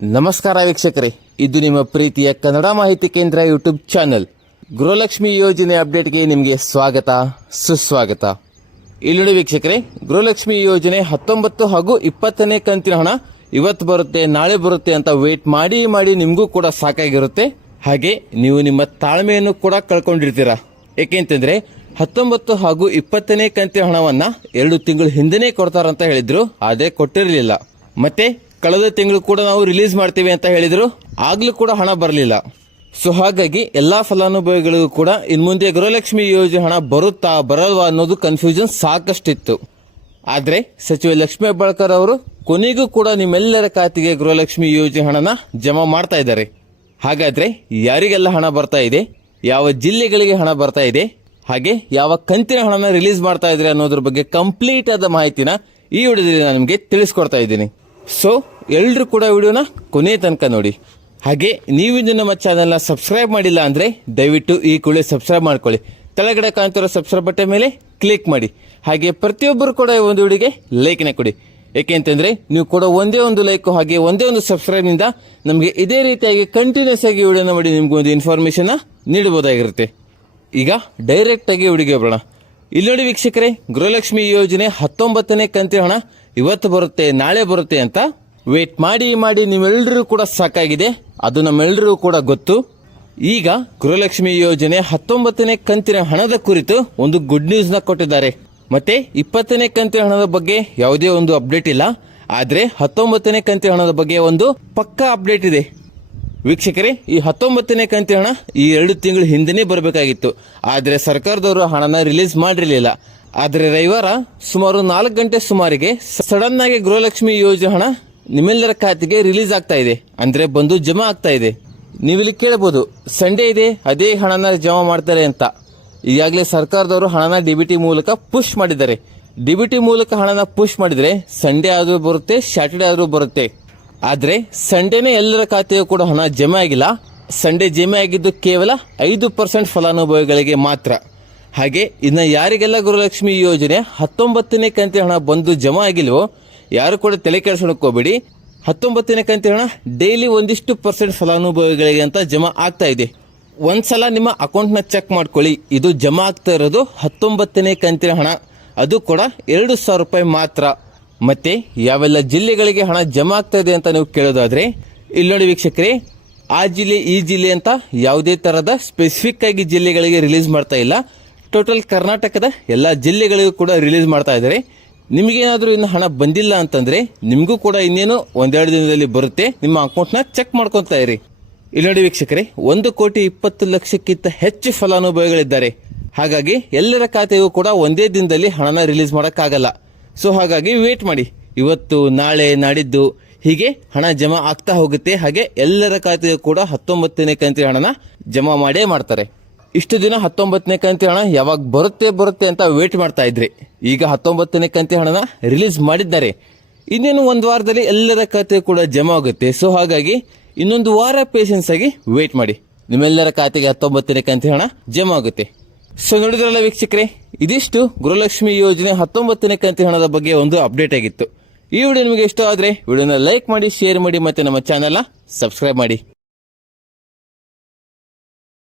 ನಮಸ್ಕಾರ ವೀಕ್ಷಕರೇ. ಇದು ನಿಮ್ಮ ಪ್ರೀತಿಯ ಕನ್ನಡ ಮಾಹಿತಿ ಕೇಂದ್ರ ಯೂಟ್ಯೂಬ್ ಚಾನೆಲ್. ಗೃಹಲಕ್ಷ್ಮಿ ಯೋಜನೆ ಅಪ್ಡೇಟ್ಗೆ ನಿಮಗೆ ಸ್ವಾಗತ, ಸುಸ್ವಾಗತ. ಇಲ್ಲಿ ನೋಡಿ ವೀಕ್ಷಕರೇ, ಗೃಹಲಕ್ಷ್ಮಿ ಯೋಜನೆ ಹತ್ತೊಂಬತ್ತು ಹಾಗೂ ಇಪ್ಪತ್ತನೇ ಕಂತಿನ ಹಣ ಇವತ್ತು ಬರುತ್ತೆ, ನಾಳೆ ಬರುತ್ತೆ ಅಂತ ವೇಟ್ ಮಾಡಿ ಮಾಡಿ ನಿಮಗೂ ಕೂಡ ಸಾಕಾಗಿರುತ್ತೆ. ಹಾಗೆ ನೀವು ನಿಮ್ಮ ತಾಳ್ಮೆಯನ್ನು ಕೂಡ ಕಳ್ಕೊಂಡಿರ್ತೀರಾ. ಏಕೆಂತಂದ್ರೆ ಹತ್ತೊಂಬತ್ತು ಹಾಗೂ ಇಪ್ಪತ್ತನೇ ಕಂತಿನ ಹಣವನ್ನ ಎರಡು ತಿಂಗಳು ಹಿಂದೆನೇ ಕೊಡ್ತಾರಂತ ಹೇಳಿದ್ರು ಅದೇ ಕೊಟ್ಟಿರಲಿಲ್ಲ. ಮತ್ತೆ ಕಳೆದ ತಿಂಗಳು ಕೂಡ ನಾವು ರಿಲೀಸ್ ಮಾಡ್ತೀವಿ ಅಂತ ಹೇಳಿದರು. ಆಗಲೂ ಕೂಡ ಹಣ ಬರಲಿಲ್ಲ. ಸೊ ಹಾಗಾಗಿ ಎಲ್ಲಾ ಫಲಾನುಭವಿಗಳಿಗೂ ಕೂಡ ಇನ್ನು ಮುಂದೆ ಗೃಹಲಕ್ಷ್ಮಿ ಯೋಜನೆ ಹಣ ಬರುತ್ತಾ ಬರಲ್ವಾ ಅನ್ನೋದು ಕನ್ಫ್ಯೂಷನ್ ಸಾಕಷ್ಟಿತ್ತು. ಆದರೆ ಸಚಿವ ಲಕ್ಷ್ಮೀ ಹೆಬ್ಬಾಳ್ಕರ್ ಅವರು ಕೊನೆಗೂ ಕೂಡ ನಿಮ್ಮೆಲ್ಲರ ಖಾತೆಗೆ ಗೃಹಲಕ್ಷ್ಮಿ ಯೋಜನೆ ಹಣನ ಜಮಾ ಮಾಡ್ತಾ ಇದ್ದಾರೆ. ಹಾಗಾದ್ರೆ ಯಾರಿಗೆಲ್ಲ ಹಣ ಬರ್ತಾ ಇದೆ? ಯಾವ ಜಿಲ್ಲೆಗಳಿಗೆ ಹಣ ಬರ್ತಾ ಇದೆ? ಹಾಗೆ ಯಾವ ಕಂತಿನ ಹಣನ ರಿಲೀಸ್ ಮಾಡ್ತಾ ಇದ್ರೆ ಅನ್ನೋದ್ರ ಬಗ್ಗೆ ಕಂಪ್ಲೀಟ್ ಆದ ಮಾಹಿತಿನ ಈ ವಿಡಿಯೋದಲ್ಲಿ ನಾನು ನಿಮಗೆ ತಿಳಿಸ್ಕೊಡ್ತಾ ಇದ್ದೀನಿ. ಸೊ ಎಲ್ಲರೂ ಕೂಡ ವಿಡಿಯೋನ ಕೊನೆ ತನಕ ನೋಡಿ. ಹಾಗೆ ನೀವಿಂದು ನಮ್ಮ ಚಾನೆಲ್ನ ಸಬ್ಸ್ಕ್ರೈಬ್ ಮಾಡಿಲ್ಲ ಅಂದರೆ ದಯವಿಟ್ಟು ಈ ಕೂಡಲೇ ಸಬ್ಸ್ಕ್ರೈಬ್ ಮಾಡ್ಕೊಳ್ಳಿ. ಕೆಳಗಡೆ ಕಾಣ್ತಿರೋ ಸಬ್ಸ್ಕ್ರೈಬ್ ಬಟನ್ ಮೇಲೆ ಕ್ಲಿಕ್ ಮಾಡಿ. ಹಾಗೆ, ಪ್ರತಿಯೊಬ್ಬರು ಕೂಡ ಈ ಒಂದು ವಿಡಿಯೋಗೆ ಲೈಕ್ನ ಕೊಡಿ. ಏಕೆಂತಂದರೆ ನೀವು ಕೂಡ ಒಂದೇ ಒಂದು ಲೈಕ್ ಹಾಗೆ ಒಂದೇ ಒಂದು ಸಬ್ಸ್ಕ್ರೈಬ್ನಿಂದ ನಮಗೆ ಇದೇ ರೀತಿಯಾಗಿ ಕಂಟಿನ್ಯೂಸ್ ಆಗಿ ವಿಡಿಯೋನ ಮಾಡಿ ನಿಮಗೊಂದು ಇನ್ಫಾರ್ಮೇಷನ್ನ ನೀಡಬಹುದಾಗಿರುತ್ತೆ. ಈಗ ಡೈರೆಕ್ಟಾಗಿ ಹುಡುಗಿ ಬರೋಣ. ಇಲ್ಲಿ ನೋಡಿ ವೀಕ್ಷಕರೇ, ಗೃಹಲಕ್ಷ್ಮಿ ಯೋಜನೆ ಹತ್ತೊಂಬತ್ತನೇ ಕಂತಿನ ಹಣ. ಇವತ್ತು ಬರುತ್ತೆ, ನಾಳೆ ಬರುತ್ತೆ ಅಂತ ವೇಟ್ ಮಾಡಿ ಮಾಡಿ ನೀವೆಲ್ಲರೂ ಕೂಡ ಸಾಕಾಗಿದೆ. ಅದು ನಮ್ಮೆಲ್ಲರಿಗೂ ಕೂಡ ಗೊತ್ತು. ಈಗ ಗೃಹಲಕ್ಷ್ಮಿ ಯೋಜನೆ ಹತ್ತೊಂಬತ್ತನೇ ಕಂತಿನ ಹಣದ ಕುರಿತು ಒಂದು ಗುಡ್ ನ್ಯೂಸ್ನ ಕೊಟ್ಟಿದ್ದಾರೆ. ಮತ್ತೆ ಇಪ್ಪತ್ತನೇ ಕಂತಿನ ಹಣದ ಬಗ್ಗೆ ಯಾವುದೇ ಒಂದು ಅಪ್ಡೇಟ್ ಇಲ್ಲ. ಆದರೆ ಹತ್ತೊಂಬತ್ತನೇ ಕಂತಿನ ಹಣದ ಬಗ್ಗೆ ಒಂದು ಪಕ್ಕಾ ಅಪ್ಡೇಟ್ ಇದೆ. ವೀಕ್ಷಕರೇ, ಈ ಹತ್ತೊಂಬತ್ತನೇ ಕಂತಿನ ಹಣ ಈ ಎರಡು ತಿಂಗಳು ಹಿಂದೆನೇ ಬರಬೇಕಾಗಿತ್ತು. ಆದರೆ ಸರ್ಕಾರದವರು ಹಣನ ರಿಲೀಸ್ ಮಾಡಿರಲಿಲ್ಲ. ಆದರೆ ರವಿವಾರ ಸುಮಾರು ನಾಲ್ಕು ಗಂಟೆ ಸುಮಾರಿಗೆ ಸಡನ್ ಆಗಿ ಗೃಹಲಕ್ಷ್ಮಿ ಯೋಜನೆ ಹಣ ನಿಮ್ಮೆಲ್ಲರ ಖಾತೆಗೆ ರಿಲೀಸ್ ಆಗ್ತಾ ಇದೆ. ಅಂದ್ರೆ ಬಂದು ಜಮಾ ಆಗ್ತಾ ಇದೆ. ನೀವಿಲ್ಲಿ ಕೇಳಬಹುದು ಸಂಡೇ ಇದೆ, ಅದೇ ಹಣನ ಜಮಾ ಮಾಡ್ತಾರೆ ಅಂತ. ಈಗಾಗಲೇ ಸರ್ಕಾರದವರು ಹಣನ ಡಿಬಿಟಿ ಮೂಲಕ ಪುಷ್ ಮಾಡಿದ್ದಾರೆ. ಡಿಬಿಟಿ ಮೂಲಕ ಹಣನ ಪುಷ್ ಮಾಡಿದ್ರೆ ಸಂಡೇ ಆದರೂ ಬರುತ್ತೆ ಸ್ಯಾಟರ್ಡೇ ಆದರೂ ಬರುತ್ತೆ. ಆದ್ರೆ ಸಂಡೇನೇ ಎಲ್ಲರ ಖಾತೆಯೂ ಕೂಡ ಹಣ ಜಮೆ ಆಗಿಲ್ಲ. ಸಂಡೇ ಜಮೆ ಆಗಿದ್ದು ಕೇವಲ ಐದು ಪರ್ಸೆಂಟ್ ಫಲಾನುಭವಿಗಳಿಗೆ ಮಾತ್ರ. ಹಾಗೆ ಇನ್ನು ಯಾರಿಗೆಲ್ಲ ಗುರುಲಕ್ಷ್ಮಿ ಯೋಜನೆ ಹತ್ತೊಂಬತ್ತನೇ ಕಂತಿನ ಹಣ ಬಂದು ಜಮಾ ಆಗಿಲ್ವೋ, ಯಾರು ಕೂಡ ತಲೆ ಹೋಗ್ಬೇಡಿ. ಹತ್ತೊಂಬತ್ತನೇ ಕಂತಿನ ಹಣ ಡೈಲಿ ಒಂದಿಷ್ಟು ಪರ್ಸೆಂಟ್ ಫಲಾನುಭವಿಗಳಿಗೆ ಅಂತ ಜಮಾ ಆಗ್ತಾ ಇದೆ. ಒಂದ್ಸಲ ನಿಮ್ಮ ಅಕೌಂಟ್ನ ಚೆಕ್ ಮಾಡ್ಕೊಳ್ಳಿ. ಇದು ಜಮಾ ಆಗ್ತಾ ಇರೋದು ಹತ್ತೊಂಬತ್ತನೇ ಕಂತಿನ ಹಣ. ಅದು ಕೂಡ ಎರಡು ಸಾವಿರ ರೂಪಾಯಿ ಮಾತ್ರ. ಮತ್ತೆ ಯಾವೆಲ್ಲ ಜಿಲ್ಲೆಗಳಿಗೆ ಹಣ ಜಮಾ ಆಗ್ತಾ ಇದೆ ಅಂತ ನೀವು ಕೇಳೋದಾದ್ರೆ, ಇಲ್ಲಿ ನೋಡಿ ವೀಕ್ಷಕರೇ, ಆ ಜಿಲ್ಲೆ, ಈ ಜಿಲ್ಲೆ ಅಂತ ಯಾವುದೇ ತರಹದ ಸ್ಪೆಸಿಫಿಕ್ ಆಗಿ ಜಿಲ್ಲೆಗಳಿಗೆ ರಿಲೀಸ್ ಮಾಡ್ತಾ ಇಲ್ಲ. ಟೋಟಲ್ ಕರ್ನಾಟಕದ ಎಲ್ಲ ಜಿಲ್ಲೆಗಳಿಗೂ ಕೂಡ ರಿಲೀಸ್ ಮಾಡ್ತಾ ಇದ್ದಾರೆ. ನಿಮಗೇನಾದರೂ ಇನ್ನು ಹಣ ಬಂದಿಲ್ಲ ಅಂತಂದ್ರೆ, ನಿಮಗೂ ಕೂಡ ಇನ್ನೇನು ಒಂದೆರಡು ದಿನದಲ್ಲಿ ಬರುತ್ತೆ. ನಿಮ್ಮ ಅಕೌಂಟ್ನ ಚೆಕ್ ಮಾಡ್ಕೊತಾ ಇರಿ. ಇಲ್ಲಿ ನೋಡಿ ವೀಕ್ಷಕರೇ, ಒಂದು ಕೋಟಿ ಇಪ್ಪತ್ತು ಲಕ್ಷಕ್ಕಿಂತ ಹೆಚ್ಚು ಫಲಾನುಭವಿಗಳಿದ್ದಾರೆ. ಹಾಗಾಗಿ ಎಲ್ಲರ ಖಾತೆಗೂ ಕೂಡ ಒಂದೇ ದಿನದಲ್ಲಿ ಹಣನ ರಿಲೀಸ್ ಮಾಡೋಕ್ಕಾಗಲ್ಲ. ಸೊ ಹಾಗಾಗಿ ವೇಟ್ ಮಾಡಿ. ಇವತ್ತು, ನಾಳೆ ನಾಡಿದ್ದು ಹೀಗೆ ಹಣ ಜಮಾ ಆಗ್ತಾ ಹೋಗುತ್ತೆ. ಹಾಗೆ ಎಲ್ಲರ ಖಾತೆಗೆ ಕೂಡ ಹತ್ತೊಂಬತ್ತನೇ ಕಂತಿನ ಹಣನ ಜಮಾ ಮಾಡೇ ಮಾಡ್ತಾರೆ. ಇಷ್ಟು ದಿನ ಹತ್ತೊಂಬತ್ತನೇ ಕಂತಿ ಹಣ ಯಾವಾಗ ಬರುತ್ತೆ ಬರುತ್ತೆ ಅಂತ ವೇಟ್ ಮಾಡ್ತಾ ಇದ್ರಿ. ಈಗ ಹತ್ತೊಂಬತ್ತನೇ ಕಂತಿ ಹಣನ ರಿಲೀಸ್ ಮಾಡಿದ್ದಾರೆ. ಇನ್ನೇನು ಒಂದು ವಾರದಲ್ಲಿ ಎಲ್ಲರ ಖಾತೆ ಕೂಡ ಜಮಾ ಆಗುತ್ತೆ. ಸೊ ಹಾಗಾಗಿ ಇನ್ನೊಂದು ವಾರ ಪೇಷನ್ಸ್ ಆಗಿ ವೇಟ್ ಮಾಡಿ. ನಿಮ್ಮೆಲ್ಲರ ಖಾತೆಗೆ ಹತ್ತೊಂಬತ್ತನೇ ಕಂತಿ ಹಣ ಜಮಾ ಆಗುತ್ತೆ. ಸೊ ನೋಡಿದ್ರಲ್ಲ ವೀಕ್ಷಕರೇ, ಇದಿಷ್ಟು ಗೃಹಲಕ್ಷ್ಮಿ ಯೋಜನೆ ಹತ್ತೊಂಬತ್ತನೇ ಕಂತಿ ಹಣದ ಬಗ್ಗೆ ಒಂದು ಅಪ್ಡೇಟ್ ಆಗಿತ್ತು. ಈ ವಿಡಿಯೋ ನಿಮಗೆ ಇಷ್ಟ ಆದರೆ ವಿಡಿಯೋನ ಲೈಕ್ ಮಾಡಿ, ಶೇರ್ ಮಾಡಿ ಮತ್ತೆ ನಮ್ಮ ಚಾನೆಲ್ನ ಸಬ್ಸ್ಕ್ರೈಬ್ ಮಾಡಿ.